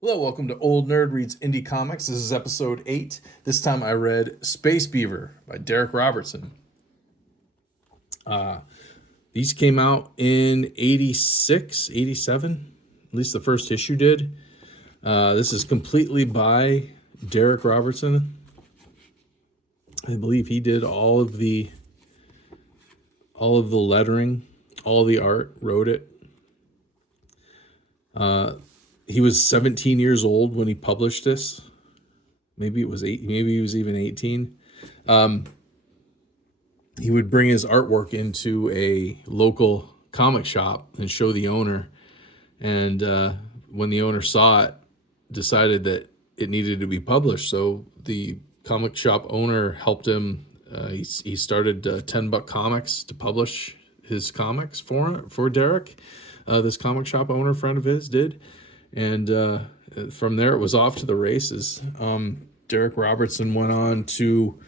Hello, welcome to Old Nerd Reads Indie Comics. This is episode 8. This time I read Space Beaver by Darick Robertson. Uh, these came out in 86, 87. At least the first issue did. This is completely by Darick Robertson. I believe he did all of the lettering, all the art, wrote it. He was 17 years old when he published this. Maybe it was 8. Maybe he was even 18. He would bring his artwork into a local comic shop and show the owner. And when the owner saw it, decided that it needed to be published. So the comic shop owner helped him. He started $10 Comics to publish his comics for Darick. This comic shop owner friend of his did. And from there, it was off to the races. Darick Robertson went on to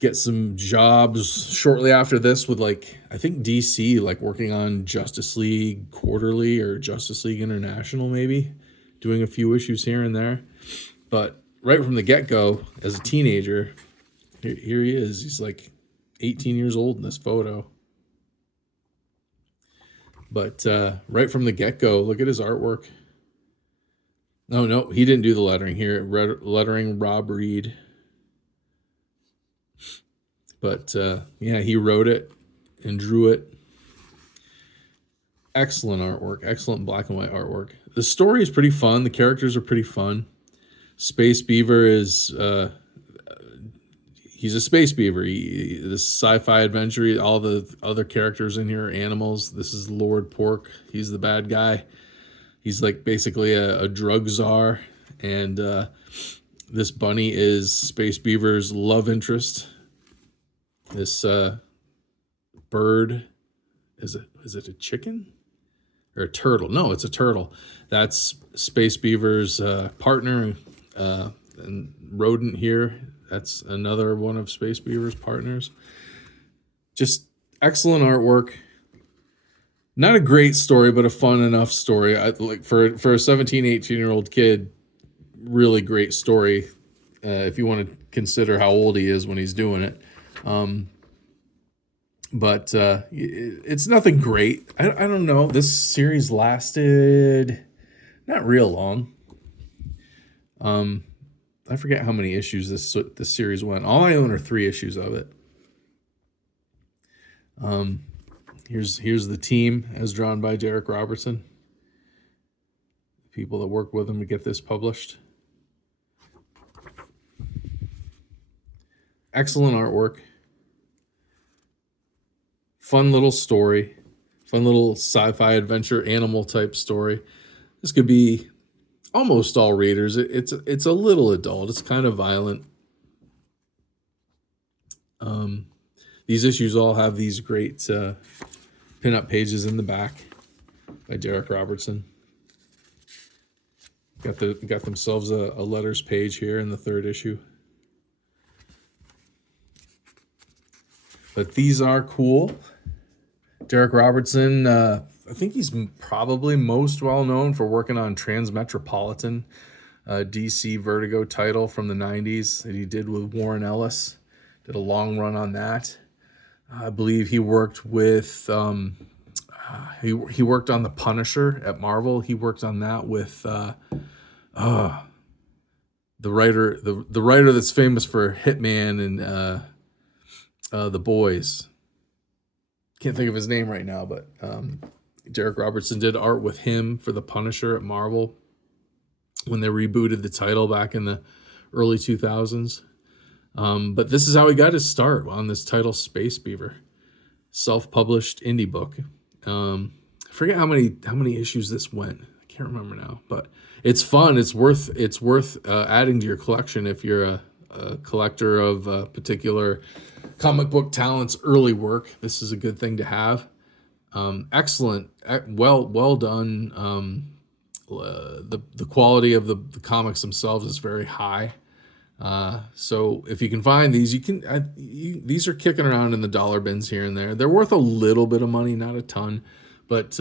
get some jobs shortly after this with, I think DC, working on Justice League Quarterly or Justice League International, maybe, doing a few issues here and there. But right from the get-go, as a teenager, here he is. He's 18 years old in this photo. But right from the get-go, look at his artwork. No, he didn't do the lettering here. Lettering, Rob Reed. But yeah, he wrote it and drew it. Excellent artwork. Excellent black and white artwork. The story is pretty fun. The characters are pretty fun. Space Beaver is... he's a space beaver. This sci-fi adventure, all the other characters in here are animals. This is Lord Pork. He's the bad guy. He's basically a drug czar, and this bunny is Space Beaver's love interest. This bird, is it a chicken or a turtle? No, it's a turtle. That's Space Beaver's partner, and rodent here. That's another one of Space Beaver's partners. Just excellent artwork. Not a great story, but a fun enough story. For a 17, 18-year-old kid, really great story. If you want to consider how old he is when he's doing it. But it's nothing great. I don't know. This series lasted not real long. I forget how many issues this series went. All I own are 3 issues of it. Here's the team as drawn by Darick Robertson. The people that work with him to get this published. Excellent artwork. Fun little story. Fun little sci-fi adventure animal type story. This could be almost all readers. It's a little adult. It's kind of violent. These issues all have these great pin-up pages in the back by Darick Robertson. Got themselves a letters page here in the 3rd issue. But these are cool. Darick Robertson, I think he's probably most well known for working on Transmetropolitan, DC Vertigo title from the 90s that he did with Warren Ellis. Did a long run on that. I believe he worked with he worked on The Punisher at Marvel. He worked on that with the writer that's famous for Hitman and The Boys. Can't think of his name right now, but Darick Robertson did art with him for The Punisher at Marvel when they rebooted the title back in the early 2000s. But this is how he got his start on this title, Space Beaver, self-published indie book. I forget how many issues this went. I can't remember now, but it's fun. It's worth adding to your collection if you're a collector of particular comic book talent's early work. This is a good thing to have. Excellent, well done. The quality of the comics themselves is very high. So if you can find these, these are kicking around in the dollar bins here and there. They're worth a little bit of money, not a ton, but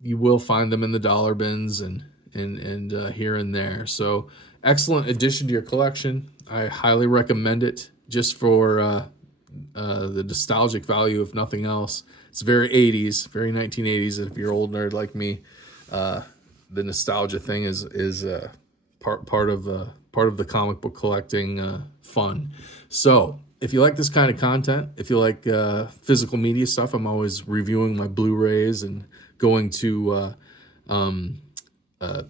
you will find them in the dollar bins, and and here and there. So excellent addition to your collection. I highly recommend it just for the nostalgic value, if nothing else. It's very 80s, very 1980s. And if you're old nerd like me, the nostalgia thing is part of the comic book collecting fun. So if you like this kind of content, if you like physical media stuff, I'm always reviewing my Blu-rays and going to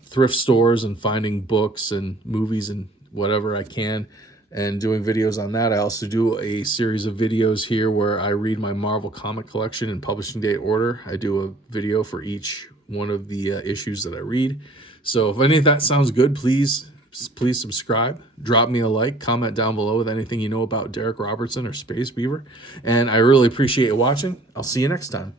thrift stores and finding books and movies and whatever I can, and doing videos on that. I also do a series of videos here where I read my Marvel comic collection in publishing date order. I do a video for each one of the issues that I read. So if any of that sounds good, please subscribe, drop me a like, comment down below with anything you know about Darick Robertson or Space Beaver. And I really appreciate you watching. I'll see you next time.